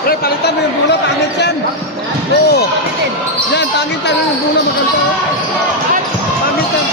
Pre, palitan mo yung bola, pangit yan. Oo. Yan, pangit yan yung bola, maganda. Pangit yan.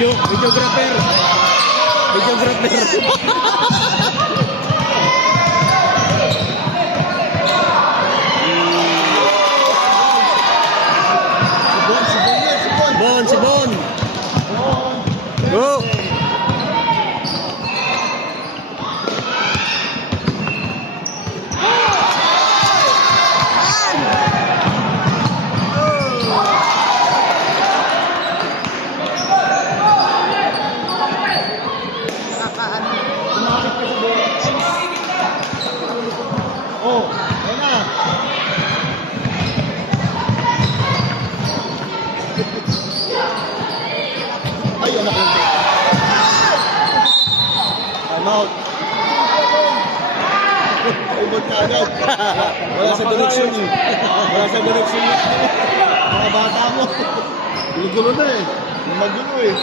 Videographer. Si Bon. Go. Wala sa direksyon eh. Wala sa direksyon eh. Mga bata mo. Gulo-gulo na eh. Magulo eh.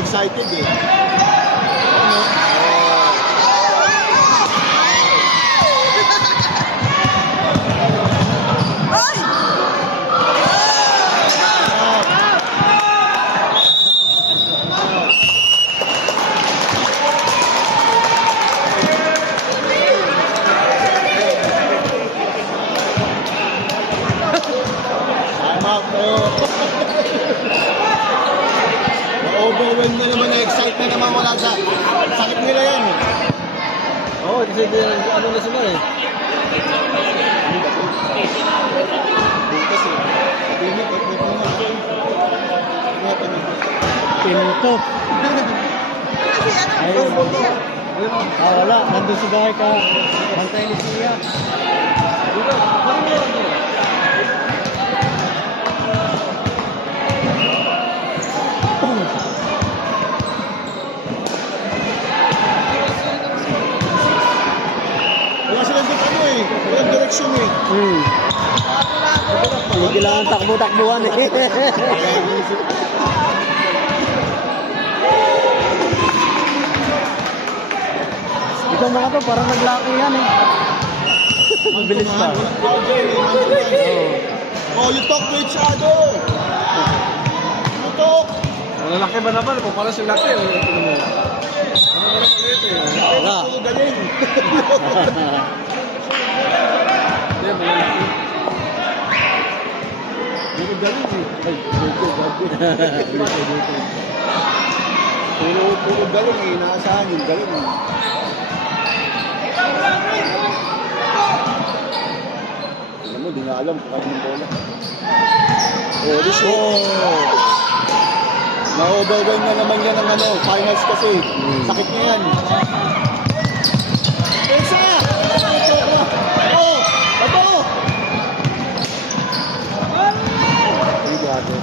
Excited eh. Overwhelmed na naman, na-excite na naman, wala sa sakit nila yan. Oo, kasi ano na sila eh. Pinto. Ayun. Wala, nandun si Gaya ka. Bantay ni siya. Dito, ano mo yan? Walang direksyon eh. Hindi kailangan takbo-takbuhan eh. Ito mga to, parang naglaki yan eh. Mabilis pa. Oh, you talk to each other. You talk. Malalaki ba naman? Kung parang sila laki. Ano ba naman ulit eh? Wala. Galing. Hindi, malalaki. Dito galing eh. Ay, dito. Puro galing eh. Inaasahan yung galing eh. Alam mo, di nga alam kung ano yung bola. Oh, this one. Na-overwhelm na naman yan ng ano, finals kasi. Sakit niya yan. Pensa! Oh! Bato! Brigado.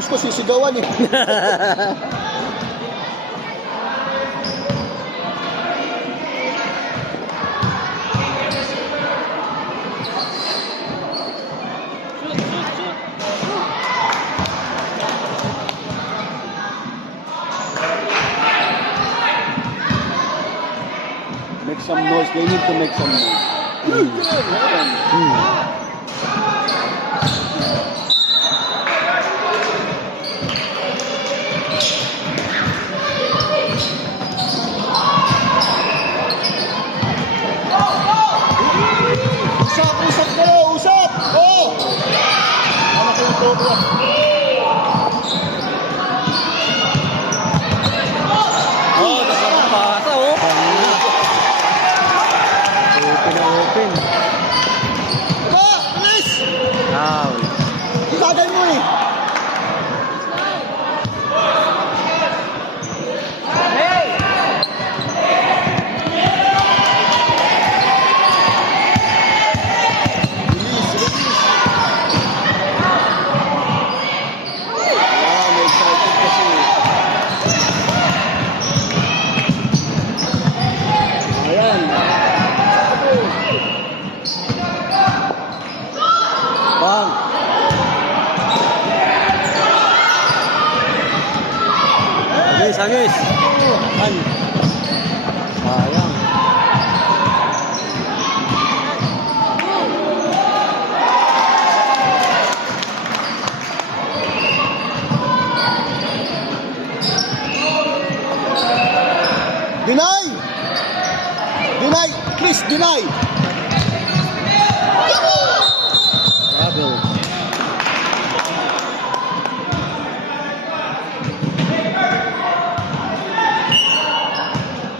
Gusto ko sisigawan eh. Make some noise. They need to make some noise. Usap kayo! Usap! Oh! Anak yung Cobra. Oh, nasama pasa, oh. Open na open. Aba! Bilis! Foul. Ikagay mo eh! Bilis! Bilis! Ah, may excited kasi. Ayan. Bang! Agis, agis. Ay! Sayang. Deny! Deny! Please, deny! Travel.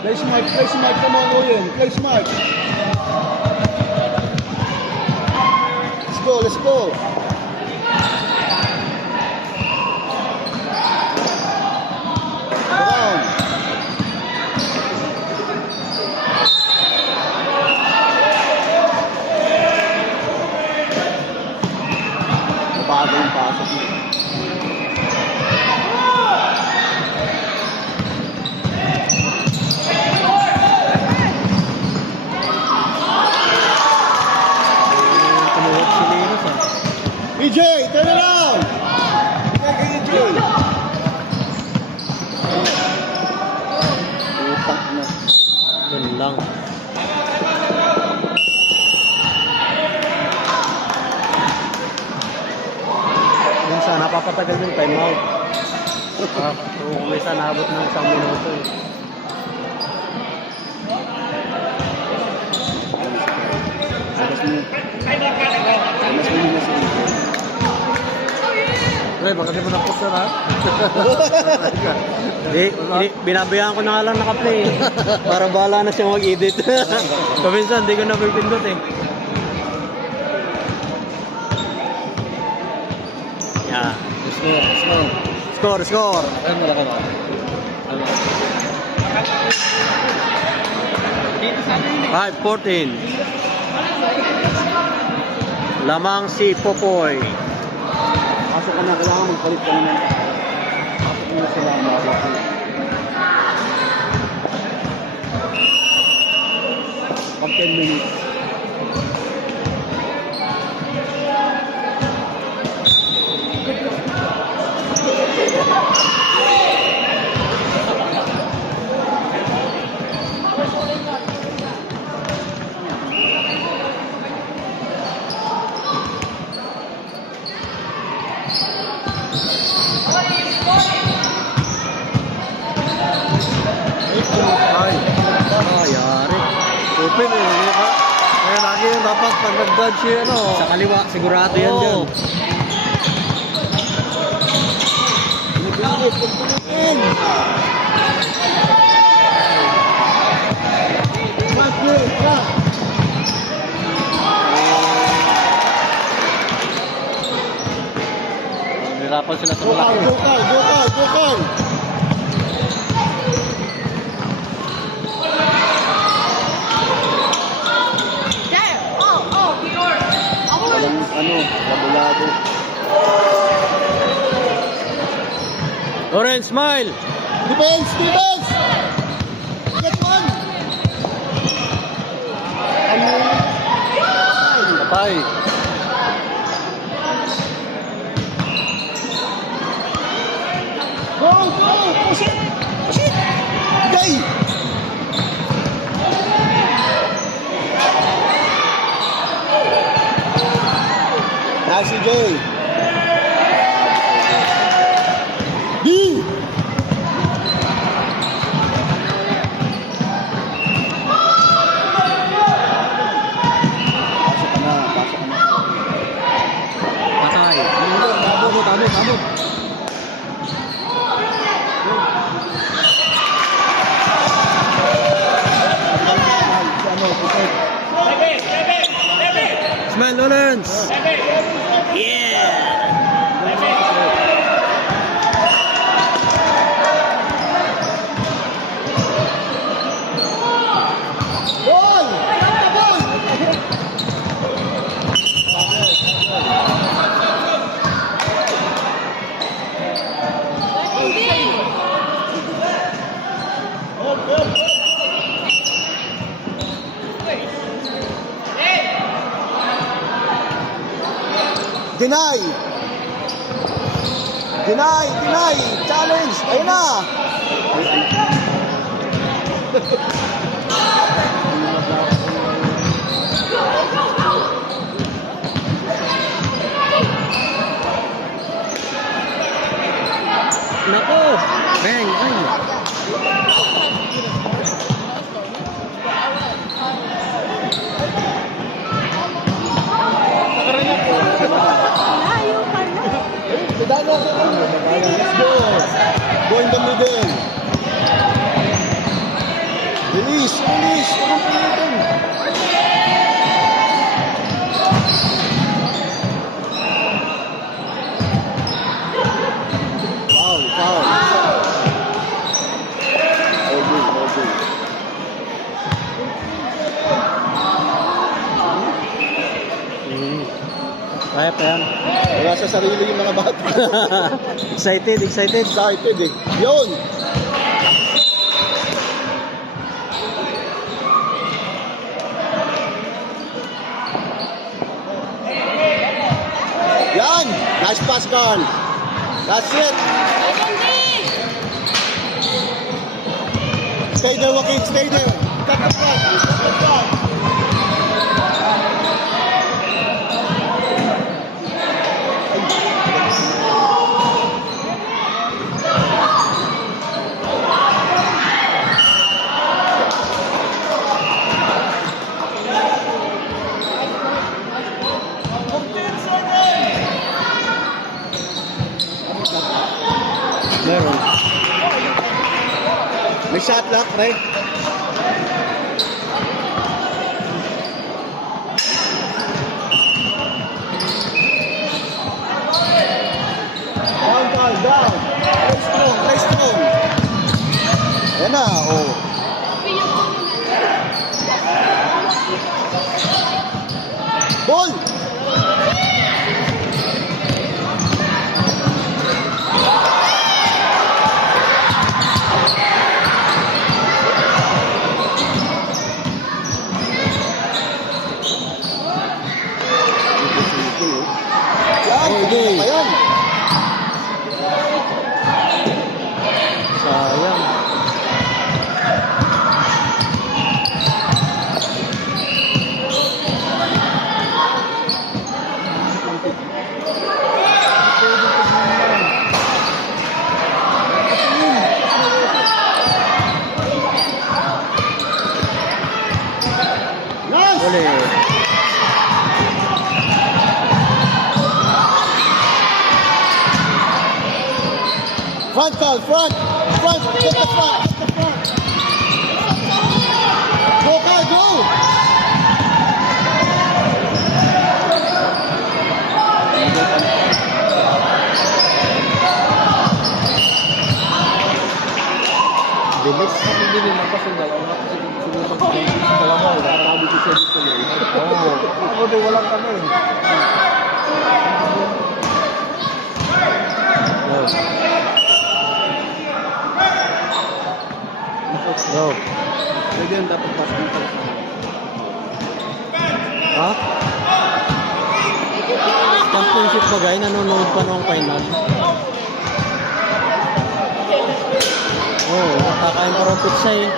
Play smart, come on, Oyen. Play smart. Let's go, let's go. Around. Mabagal yung pasok mo. Tumuhot si Linus, ah. EJ, turn around! EJ! Utak na. Doon lang. Minsan, napapatagal yung timeout. So, minsan, naabot ng 1 minuto. Eh. Alas mo na si EJ. Pre, baka di mo na-post ha? Binabayaan ko na nga lang naka-play. Para bahala na siya mag-edit. Paminsan, hindi ko na pipindot eh. Yeah. Score, score. Ayun, wala ka na. 5-14. Lamang si Popoy. Pasok ka na, kailangan magpalit ka naman. Pasok mo sila ang mga pag 10 minutes. Ay, Yari. open eh. Kaya lagi yung dapat pag nag-dodge yun, ano. Sa kaliwa, sigurado yan dyan. Oo. Pinipilit, pagpilitin! Matthew, tara! Nahirapan sila sa Go Carl, malaki. go Carl, go Carl, go Carl! Walang labulado. Orange smile. Defense, defense! Get one! Patay. Go, go! Push it! Push it! Gay! Nice, CJ. D! Pasok ka na, pasok ka na. Patay. Tamo. Si ano, puset. Smile, Lawrence. Yeah. Ball! Deny! Deny! Challenge! Ayun na! Nako. Bang, ay. Sedano, let's go! Go in the middle. Release! Anong pilitin? Foul. No good. Kaya pa yan. Wala sa sarili yung mga bata. Excited. Excited eh. Yun! Yan! Nice pass, Carl. That's it. Stay there, Joaquin. Stay there. Cut the front. Meron. May shot lock, right? Down, Carl, down. Play strong. Yan na, oh. Ball! Yan, Okay. ayan. Sayang. Nice! Uli. Front, Carl, front! Front! Get the front! Get the front! Go, Carl, go! Bilis. Hindi rin magpasundan. Ang sinusok ko sa kalabaw. Sabi ko siya dito. Oo. Ako din walang kami. Go. Pwede yan dapat pass dito. Ha? Championship ba guys? Nanonood pa noong final. Oo, nakakain pa rin pizza eh.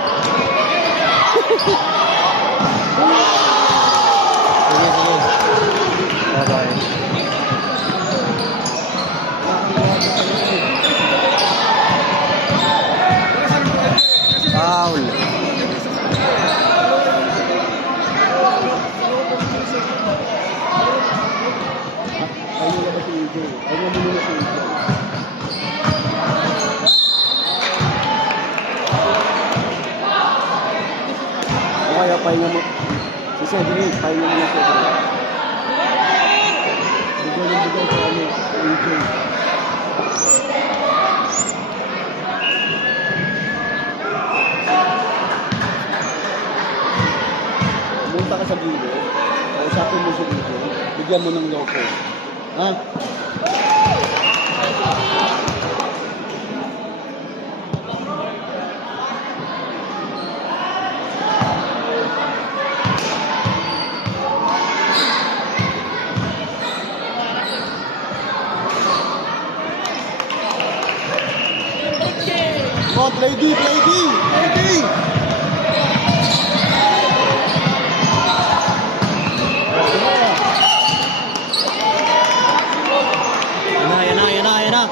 Sige. Bye-bye. kaya pahinga mo. Si 7-8, pahinga mo na 7-8. Bigyan ng bigyan sa ano, AJ. Pumunta ka sa video, kausapin mo sa video, bigyan mo ng loco. Ha? Oh, play D, play D, play D. Yan na, yan na, yan na.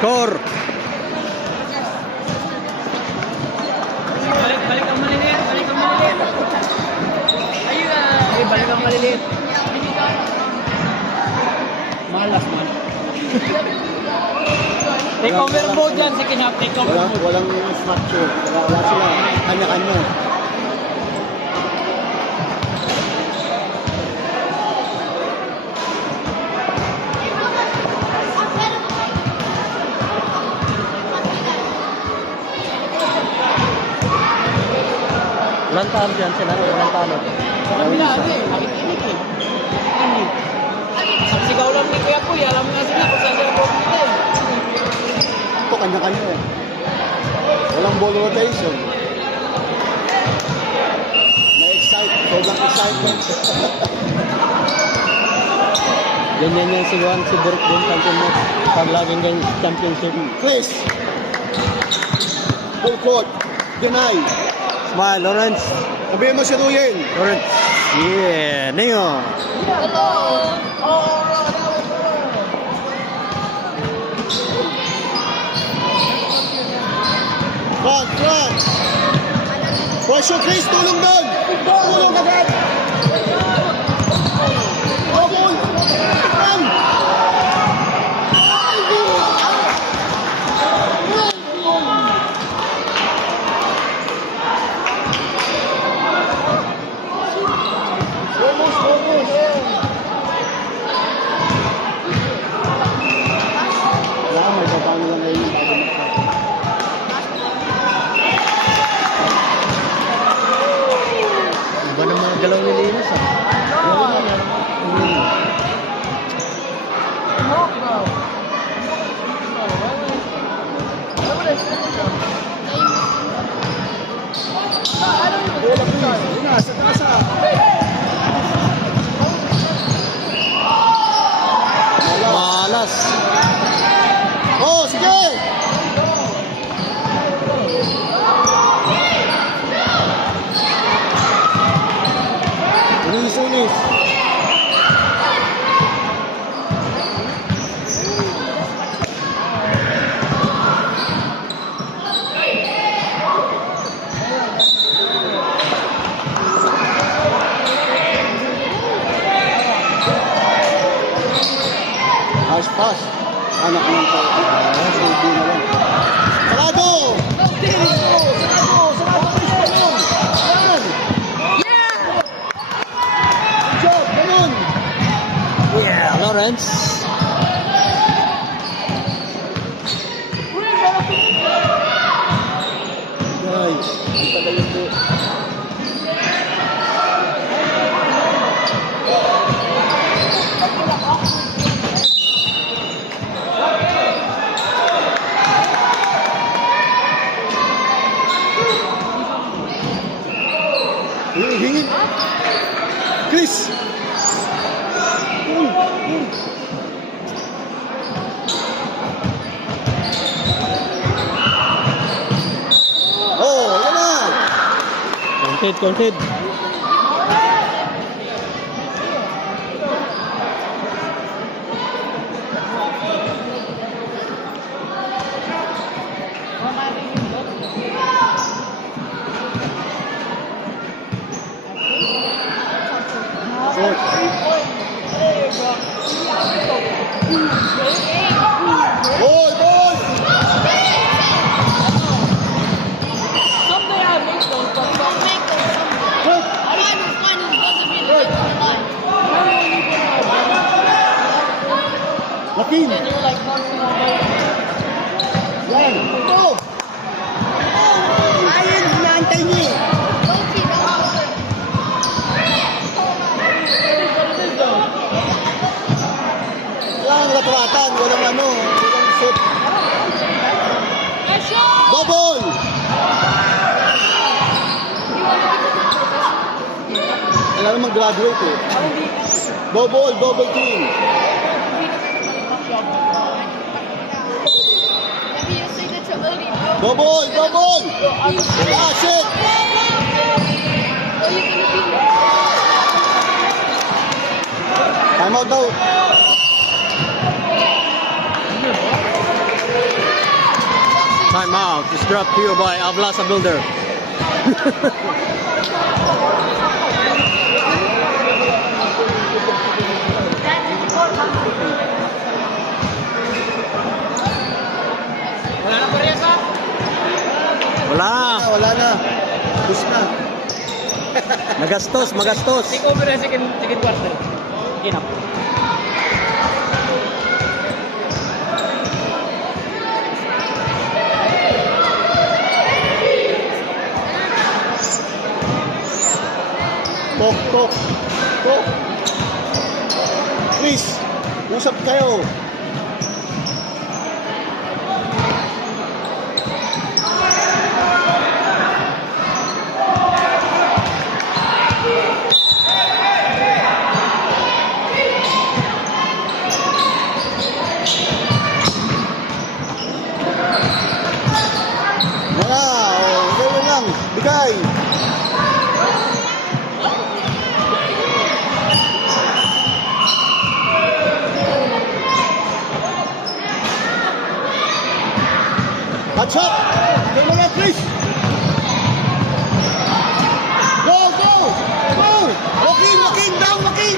Score! Balik ang maliliit, balik ang maliliit. Ayun na. Ay, balik ang maliliit. Malas man. Take over mo dyan, si Kinap. Take over mo. Walang structure. Wala sila. Kanya-kanya. Walang talo dyan sila, walang talo. Walang bilado eh. Makikinig eh. Ano? Sigaw lang ni Kuya Puy. Alam nga sila kung saan sila pupunta eh. Ito, kanya-kanya eh. Walang ball rotation. Na-excite. Sobrang excitement. Ganyan yan si Juan, si Burke din, champion mo. Pag laging ganyan championship. Chris. Full court. Deny. Smile, Lawrence. Sabihin mo si Ruyen. Lawrence. Yeah, Neo. Front. Pressure, Chris. Tulong doon. Tulong agad. Ball. Run. Wala, may babang lang ngayon yung bago magsabi. Iba ng mga galaw ni Linus ah. Sa taas ah. Malas. Oh, sige! Unis. Nice pass. Anak ng tao. Hindi na lang. Sarado! Yan! Good job! Ganun! Yeah, Lawrence. Ay, ang tagal yung po. Hingin. Chris! Concede, concede. Short. Ball, ball! Someday I'll make those, but don't make those someday. Short. Finals doesn't mean it's in life. Lakin. Then you're like, Yan. Ito. Ayun, inaantay niyo eh. Walang latratan, walang ano, walang set. Double! Wala namang graduate eh. Double, double team. Double, double! Ah, shit! Time out daw. Time out. It's dropped to you by Ablasa Builder. Wala na parehas ha? Wala. Wala na. Push na. Magastos, magastos. Take over na second quarter. Sige na. Tok, tok, tok. Chris, usap kayo. Mga, gawin lang. Bigay. Hot shot! Go mo na, Chris! Go, go! Go! Walking, walking, down, walking!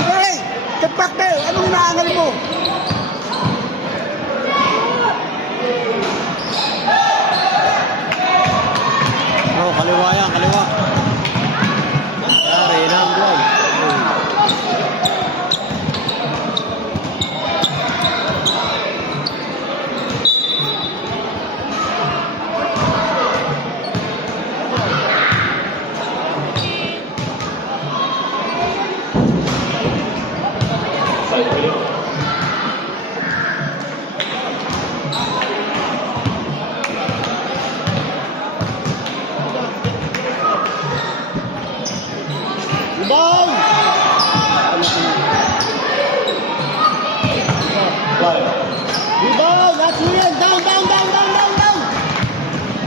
Sige! Get back there! Anong inaangal mo? Oh, kaliwa yan, kaliwa. Yari na ang vlog. Rebound! Rebound! That's William! Down, down, down, down, down, down!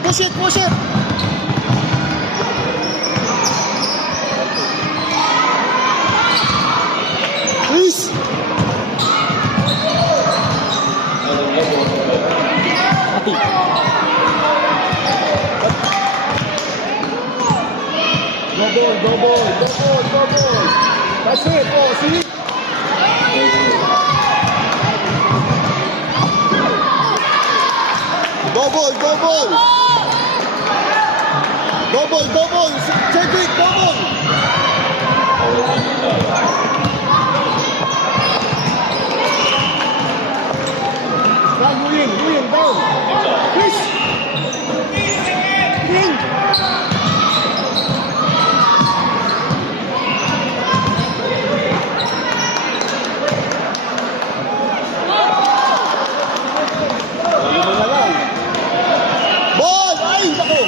Push it, push it! Please! Go ball, go ball, go ball, go ball. That's it. Oh, see? Go ball, go ball. Go ball, go ball. Cedric, go ball. Down, William, down. Please. Ring. Ball! Ay, naku!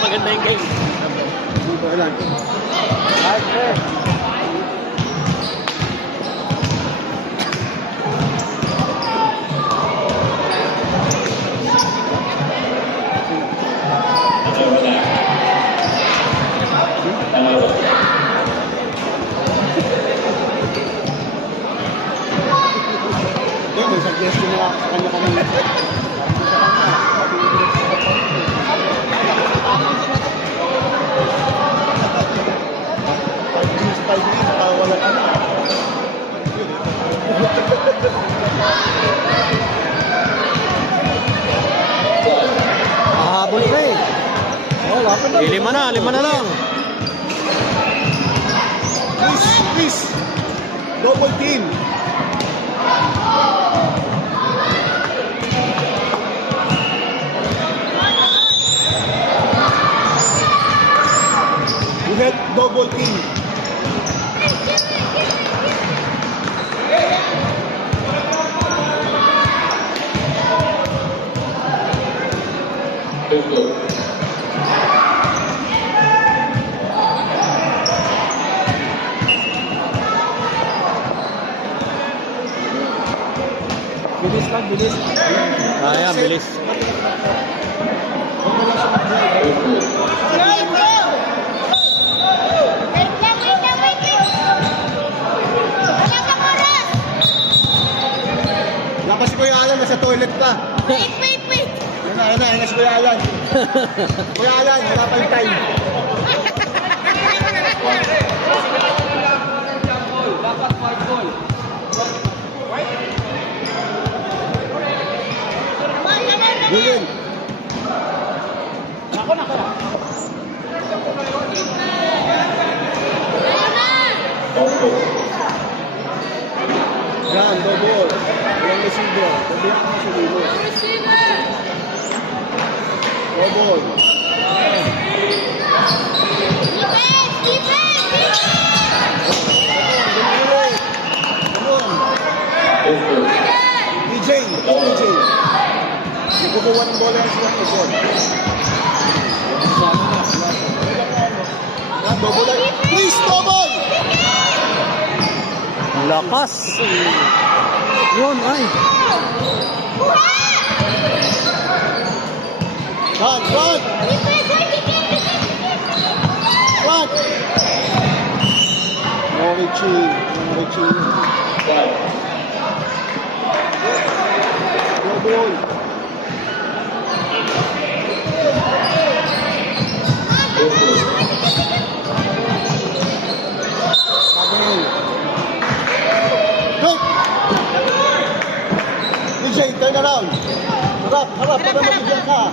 Maganda yung game. Dito lang. May suggestion na sa kanya kanina. Wala ka na. Hahabol pa eh. Oh, lapit na. Lima na lang. Please. Double team. We had double team. Bilis lang, bilis. Ayan, bilis. Wala pa si Kuya Alan, nasa toilet pa. Wait. Ayun na si Kuya Alan. Kuya Alan, wala pa yung time. Dapat 5 goal. William. Nako. Yan, double. Yan, receiver. Double ang si William. Double. DJ. Kukuha ng bola yan sila. Yan, double lang. Please, double! Lakas. Yun, ay. Shot! No reaching. Double. Good! DJ, turn around. Harap, para mabigyan ka.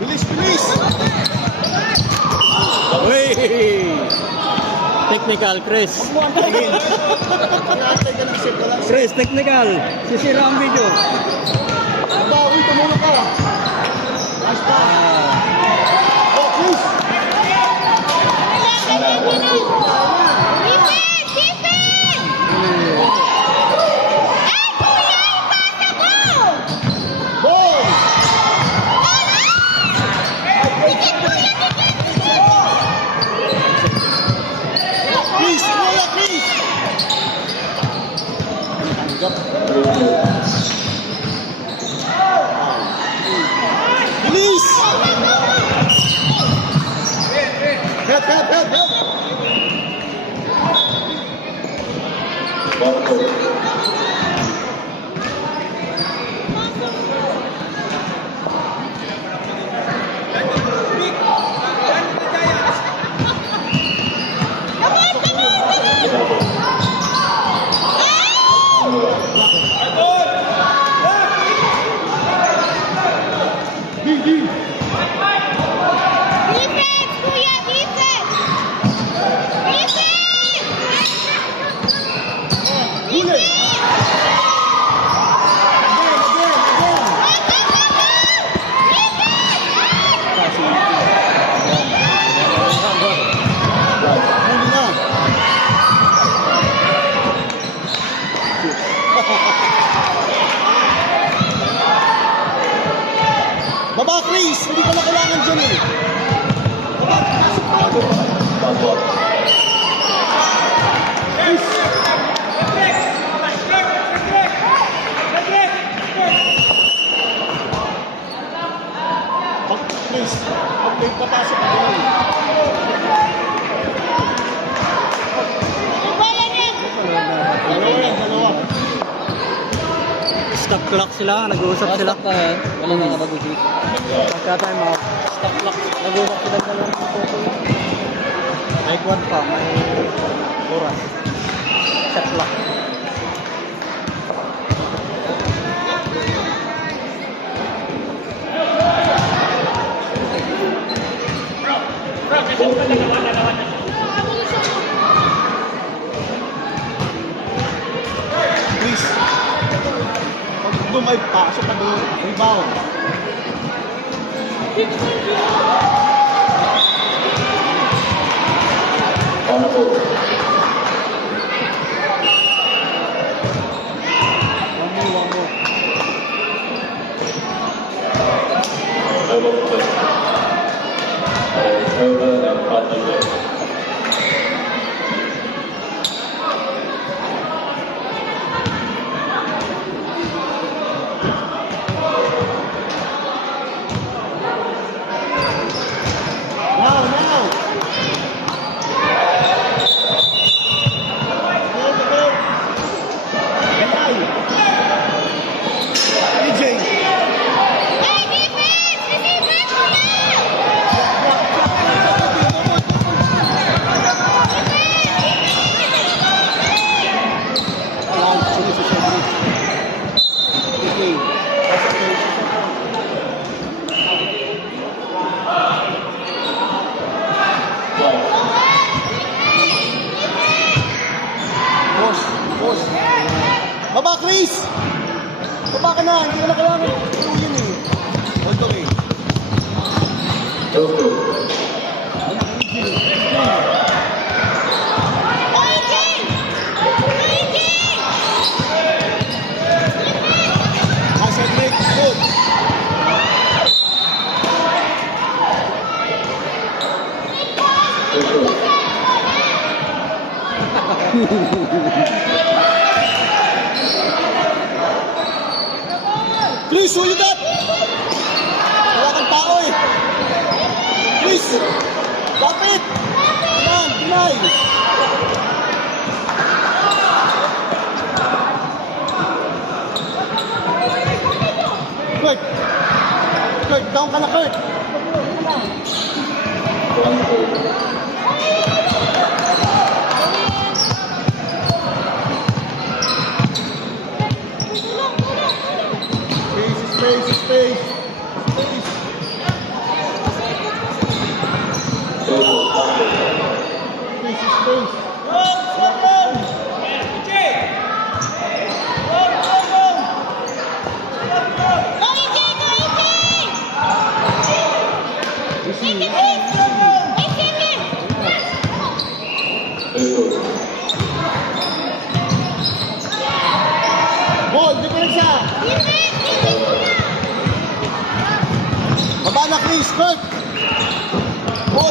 Bilis! Uy! Technical, Chris. Nantay ka ng set, wala. Chris, technical. Sisira ang video. Bawi, tumulong ka. Nice pass. Oh, please! Ball! Please, wala, please! Please! Help! Chris. Pag may papasok ka doon. Dalawa. Stop clock sila, nag-uusap sila. Stop ka eh. Walang mga bagugi. Pagka tayo mga stop clock, nag-uusap sila dalawa ng photo. May kwan pa, may oras. Set clock. Chris. Pag doon may pasok ka doon. Rebound. One more. Now. Boss. Baba, Chris! Baba ka na, hindi ka na kailangan. Ito yun eh. Hold the way. Cedric, good. Chris, sulit that! Wala kang tao eh. Chris! Lapit! Yan, deny! Kurt, down ka na, Kurt! Space. Ball, depensa! Baba na, Chris, Kurt! Ball,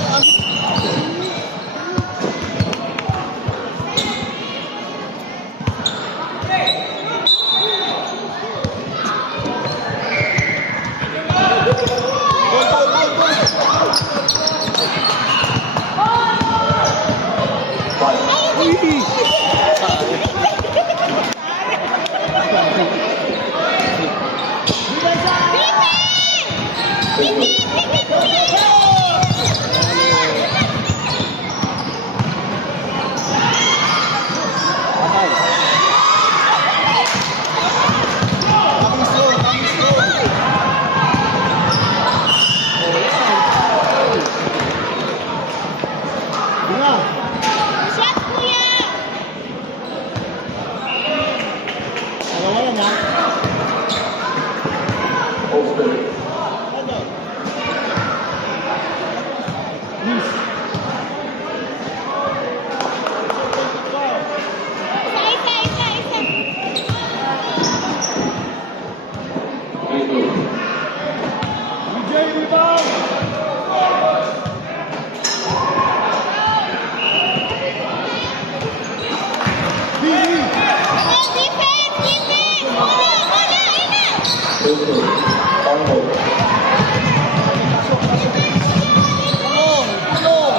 Tulong! Tulong!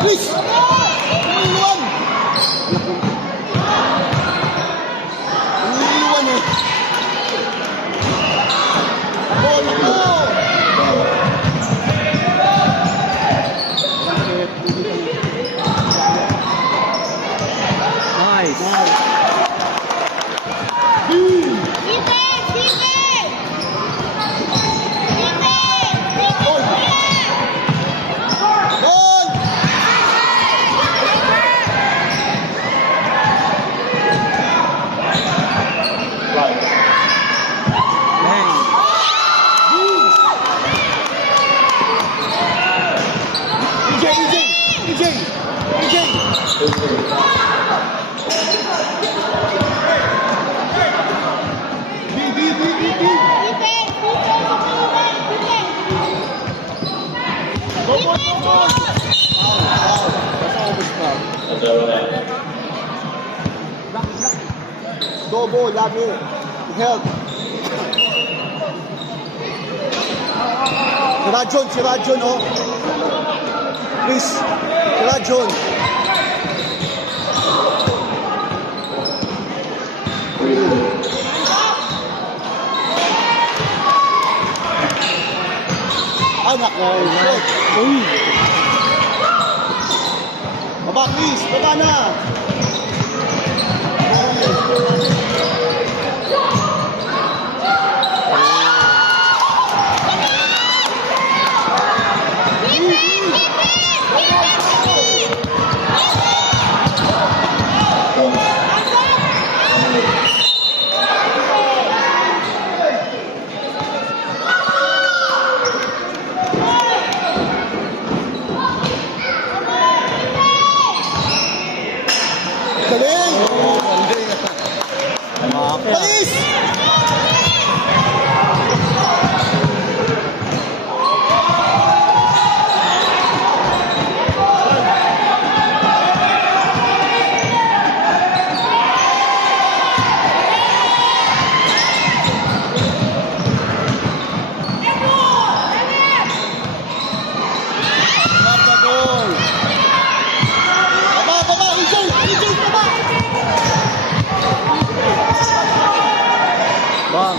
Chris! Umiiwan! Umiiwan eh. Ball mo! Nice. Ball! Dang. EJ! Dobo, lagi. Help. Si Rajon, oh. Please. Si Rajon. Anak ko. Uy. Baba, Chris. Baba na. Galing! Umakit. Bilis! Baba, EJ, baba! Bang.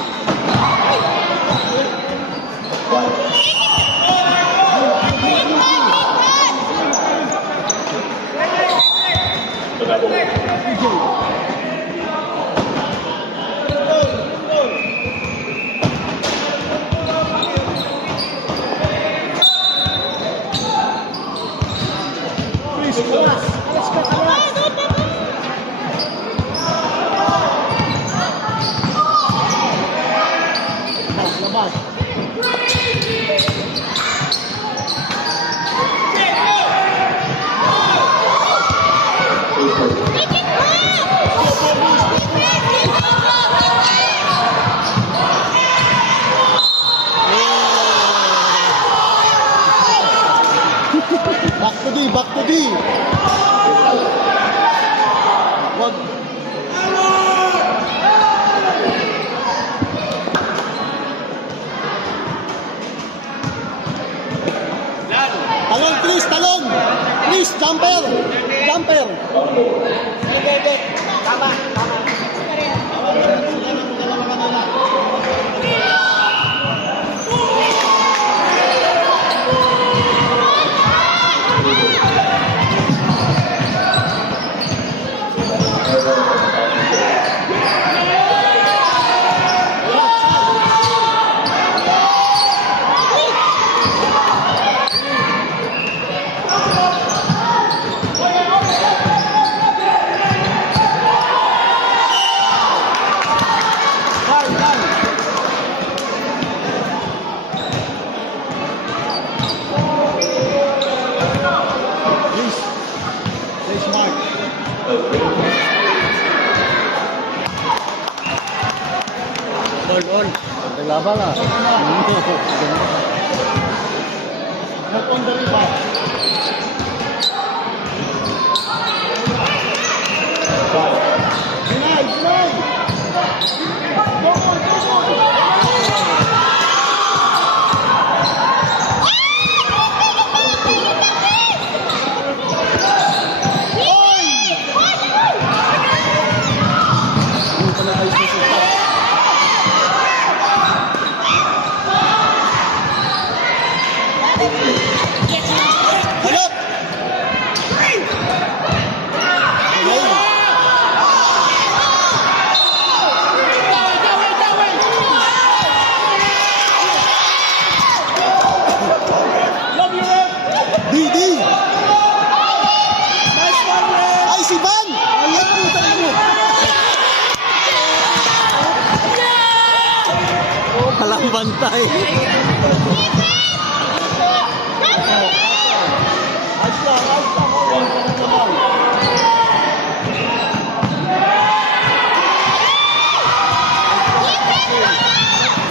Labas. Back to D. Wag. Talon, Chris, talon! Chris, jumper! Jumper! Tama. Stay smart. All. Naglaban na. Not on the rebound. Deny! Go on! Walang bantay. Ayos lang, ayos lang.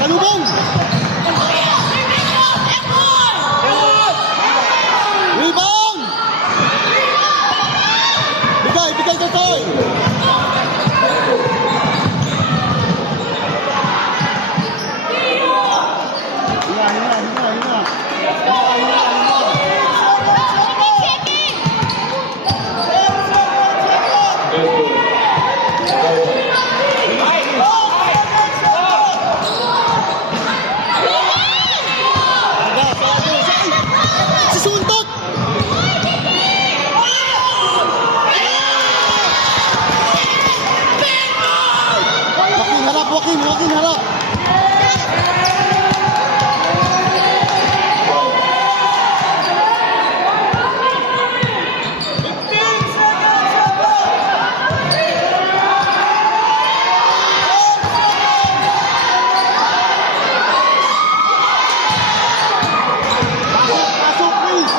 Salubong! Rebound! Bigay, bigay ka tayo! Susuntok! Joaquin, harap, Joaquin, Joaquin, harap! Pasok, please!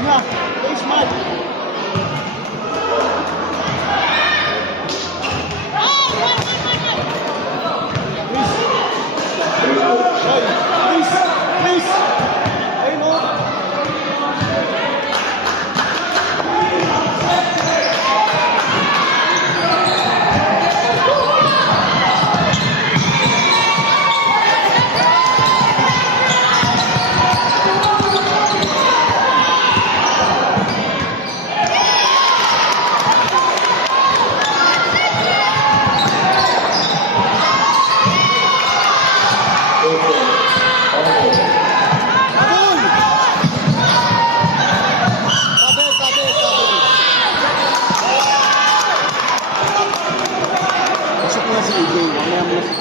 Nga, face match. Please, please. Ayun o. Abol! Tabi, tabi, tabi. Pasok na si AJ. Mamaya mo na si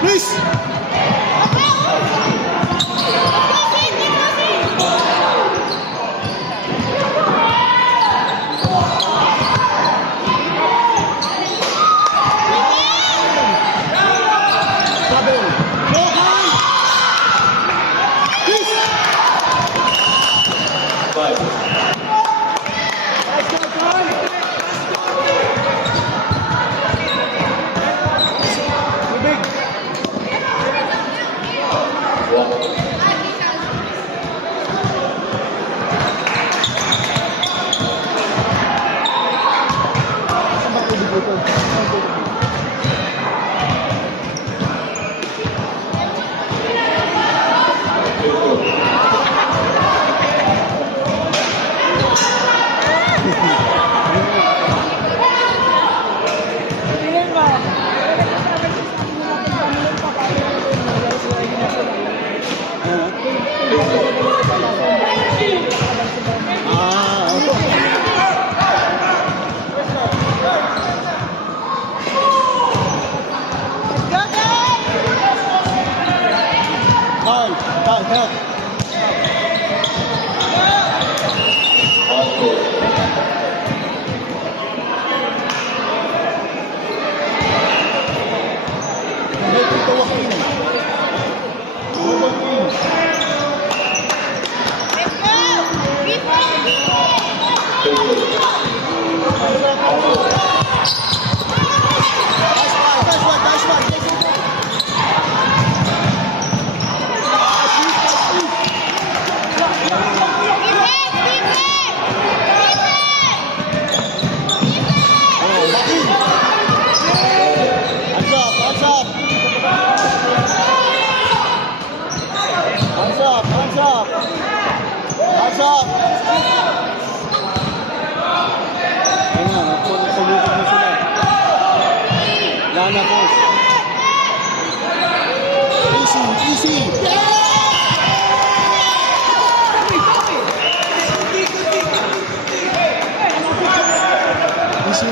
Please! Sabi, Johan! Please! Tubig! Saan ba tubig dito? Saan tubig? Help. Help ito, Joaquin. Joaquin. Nice one. Hands up! Ayun na, nagpulupulupot na sila. Lana, boss. Easy!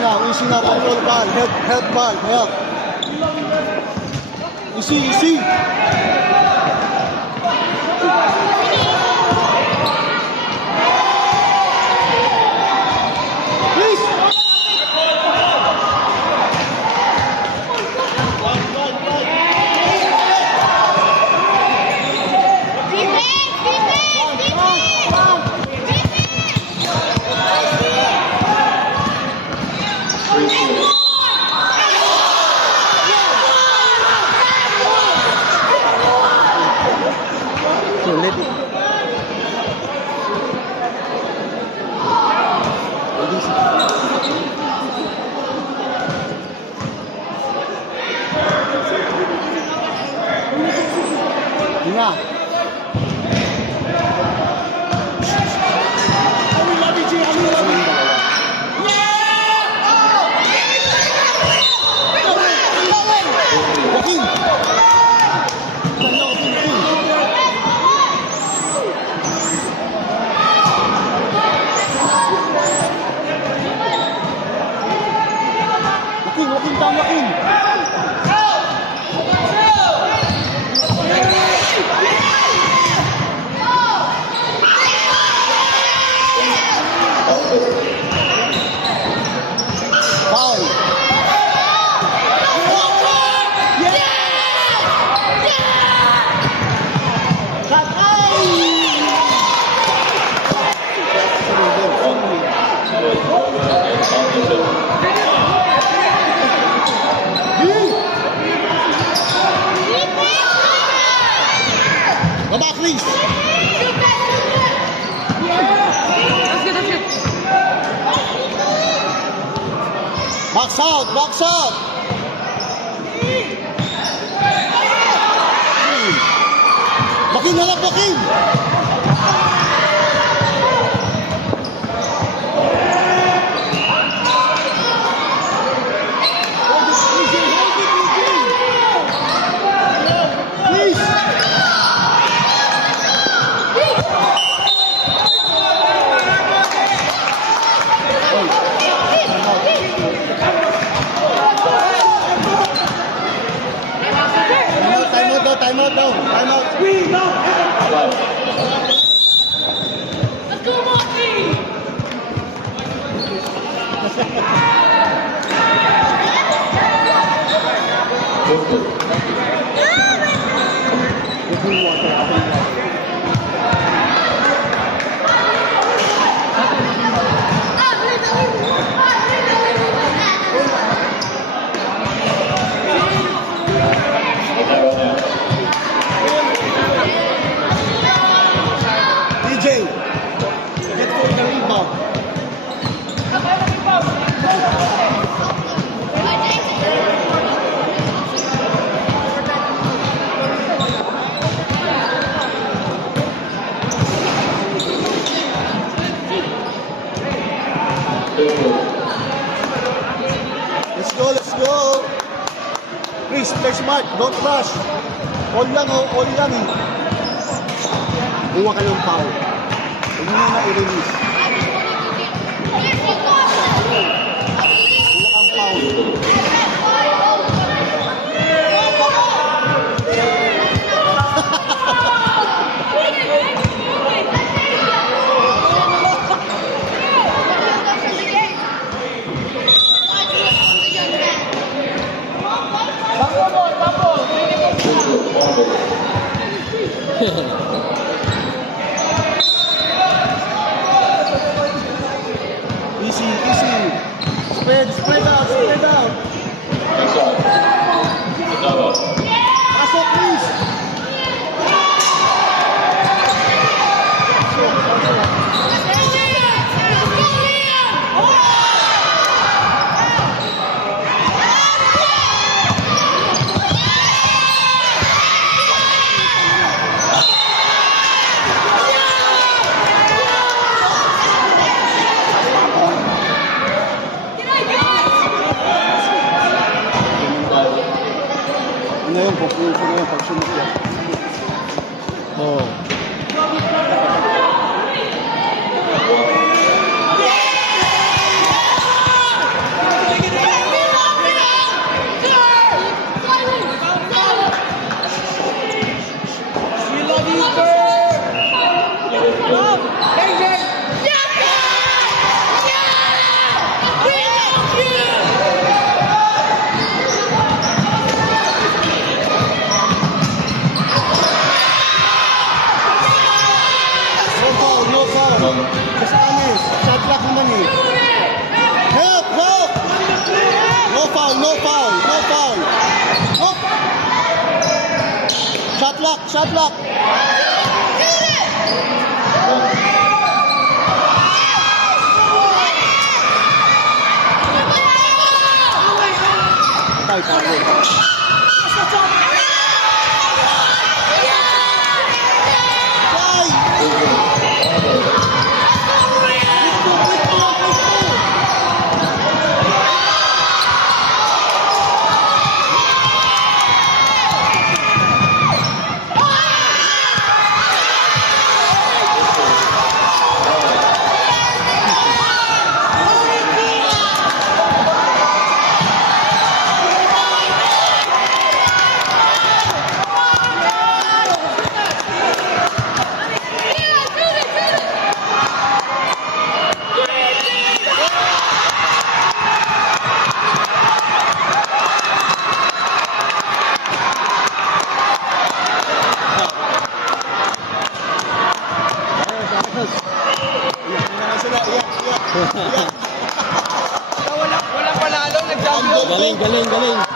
easy now, control ball, help ball, help. Easy. Please. Sulit. Hinga. Joaquin. Joaquin, down, Joaquin. Foul. Baba, Chris. Box out. Joaquin, halap, Joaquin. Please. Time out daw. Let's go, Monty! DJ, get for the rebound. Let's go. Please, play smart. Don't rush. All lang eh. Buwa ka ng foul. Huwag mo na i-release. Buwa kang foul. foul. Kasi ano eh, shot clock naman eh. Help! Help! No foul, no foul, no foul. Hop! Shot clock, shot clock. Tayo, tayo. Walang panalo, nag-champion. Galing, galing, galing.